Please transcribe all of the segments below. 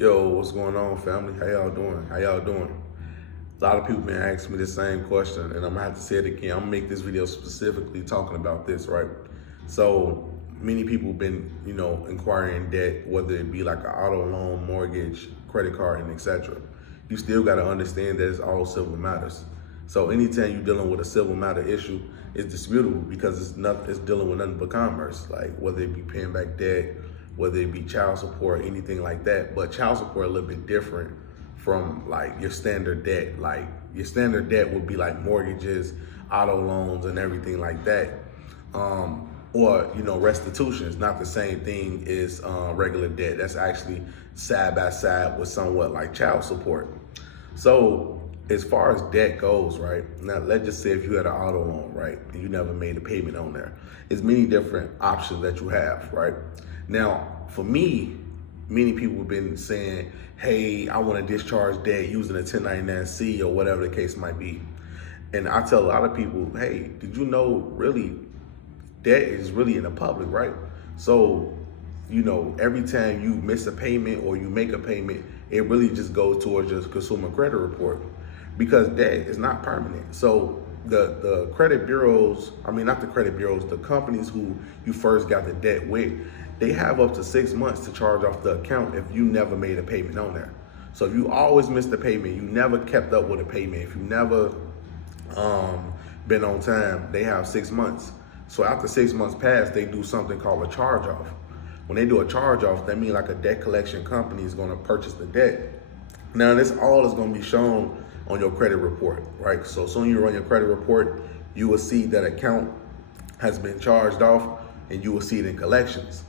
Yo, what's going on, family? How y'all doing? How y'all doing? A lot of people been asking me the same question, and I'm gonna have to say it again. I'm gonna make this video specifically talking about this, right? So many people been, inquiring debt, whether it be like an auto loan, mortgage, credit card, and etc. You still gotta understand that it's all civil matters. So anytime you're dealing with a civil matter issue, it's disputable because it's dealing with nothing but commerce, like whether it be paying back debt, whether it be child support, anything like that. But child support a little bit different from like your standard debt. Like your standard debt would be like mortgages, auto loans, and everything like that. Or restitution is not the same thing as regular debt. That's actually side by side with somewhat like child support. So as far as debt goes, right, now let's just say if you had an auto loan, right, and you never made a payment on there, there's many different options that you have, right? Now, for me, many people have been saying, hey, I want to discharge debt using a 1099-C or whatever the case might be. And I tell a lot of people, hey, did you know really debt is really in the public, right? So, every time you miss a payment or you make a payment, it really just goes towards your consumer credit report because debt is not permanent. So the credit bureaus, not the credit bureaus, the companies who you first got the debt with, they have up to 6 months to charge off the account if you never made a payment on there. So if you always missed a payment, you never kept up with a payment, if you never been on time, they have 6 months. So after 6 months pass, they do something called a charge off. When they do a charge off, that means like a debt collection company is going to purchase the debt. Now this all is going to be shown on your credit report, right? So soon you run your credit report, you will see that account has been charged off and you will see it in collections.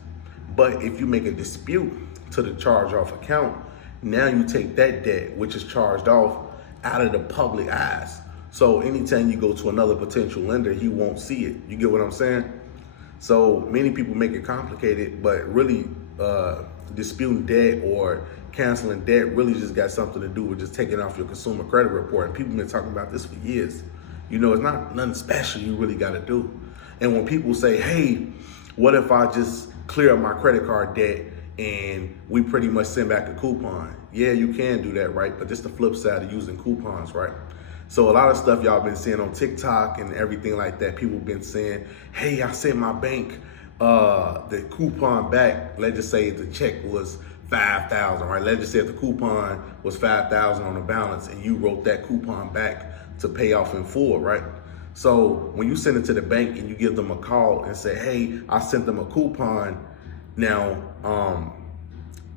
But if you make a dispute to the charge off account, now you take that debt, which is charged off, out of the public eyes. So anytime you go to another potential lender, he won't see it. You get what I'm saying? So many people make it complicated, but really disputing debt or canceling debt really just got something to do with just taking off your consumer credit report. And people have been talking about this for years. It's not nothing special you really got to do. And when people say, hey, what if I just clear up my credit card debt and we pretty much send back a coupon? Yeah, you can do that, right? But this is the flip side of using coupons, right? So a lot of stuff y'all been seeing on TikTok and everything like that, people been saying, hey, I sent my bank the coupon back. Let's just say the check was $5,000, right? Let's just say if the coupon was $5,000 on the balance and you wrote that coupon back to pay off in full, right? So when you send it to the bank and you give them a call and say, hey, I sent them a coupon, now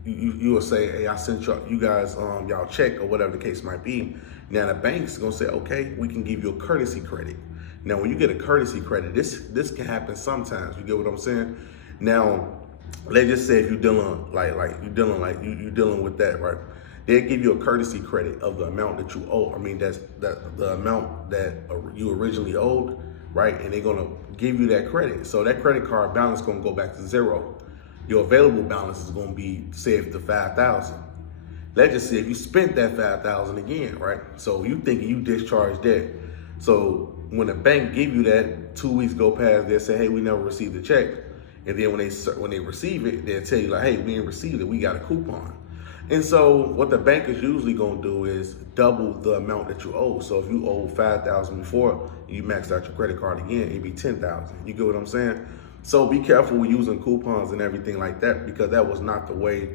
you will say, hey, I sent you guys y'all check or whatever the case might be. Now the bank's gonna say, okay, we can give you a courtesy credit. Now when you get a courtesy credit, this can happen sometimes. You get what I'm saying? Now let's just say if you're dealing you're dealing with that, right? They'll give you a courtesy credit of the amount that you owe. That's the amount that you originally owed, right? And they're gonna give you that credit. So that credit card balance is gonna go back to zero. Your available balance is gonna be, say, if the 5,000. Let's just say if you spent that 5,000 again, right? So you thinking you discharged debt. So when the bank give you that, 2 weeks go past, they'll say, hey, we never received the check. And then when they receive it, they'll tell you like, hey, we ain't received it, we got a coupon. And so what the bank is usually gonna do is double the amount that you owe. So if you owe 5,000 before, you max out your credit card again, it'd be 10,000. You get what I'm saying? So be careful with using coupons and everything like that, because that was not the way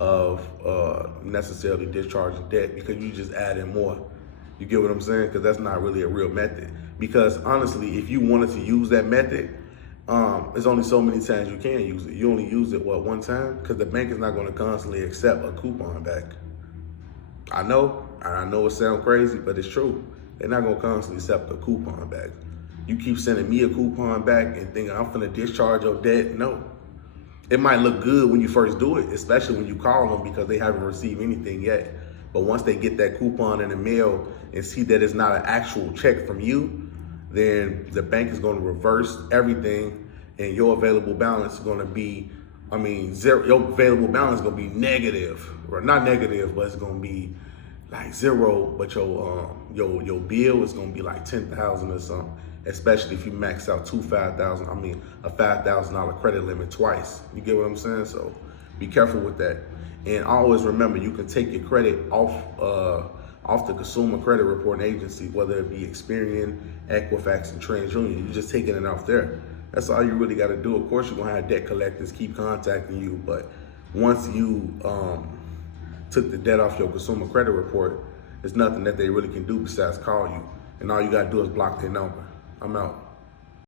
of necessarily discharging debt, because you just add in more. You get what I'm saying? Because that's not really a real method. Because honestly, if you wanted to use that method, there's only so many times you can use it. You only use it, one time? Because the bank is not going to constantly accept a coupon back. I know it sounds crazy, but it's true. They're not going to constantly accept a coupon back. You keep sending me a coupon back and thinking I'm finna discharge your debt. No. It might look good when you first do it, especially when you call them because they haven't received anything yet. But once they get that coupon in the mail and see that it's not an actual check from you, then the bank is going to reverse everything and your available balance is going to be, zero. Your available balance is going to be negative, or not negative, but it's going to be like zero, but your bill is going to be like 10,000 or something. Especially if you max out a $5,000 credit limit twice. You get what I'm saying? So be careful with that. And always remember, you can take your credit off the Consumer Credit Reporting Agency, whether it be Experian, Equifax, and TransUnion. You're just taking it off there. That's all you really got to do. Of course, you're gonna have debt collectors keep contacting you, but once you took the debt off your Consumer Credit Report, there's nothing that they really can do besides call you. And all you got to do is block their number. I'm out.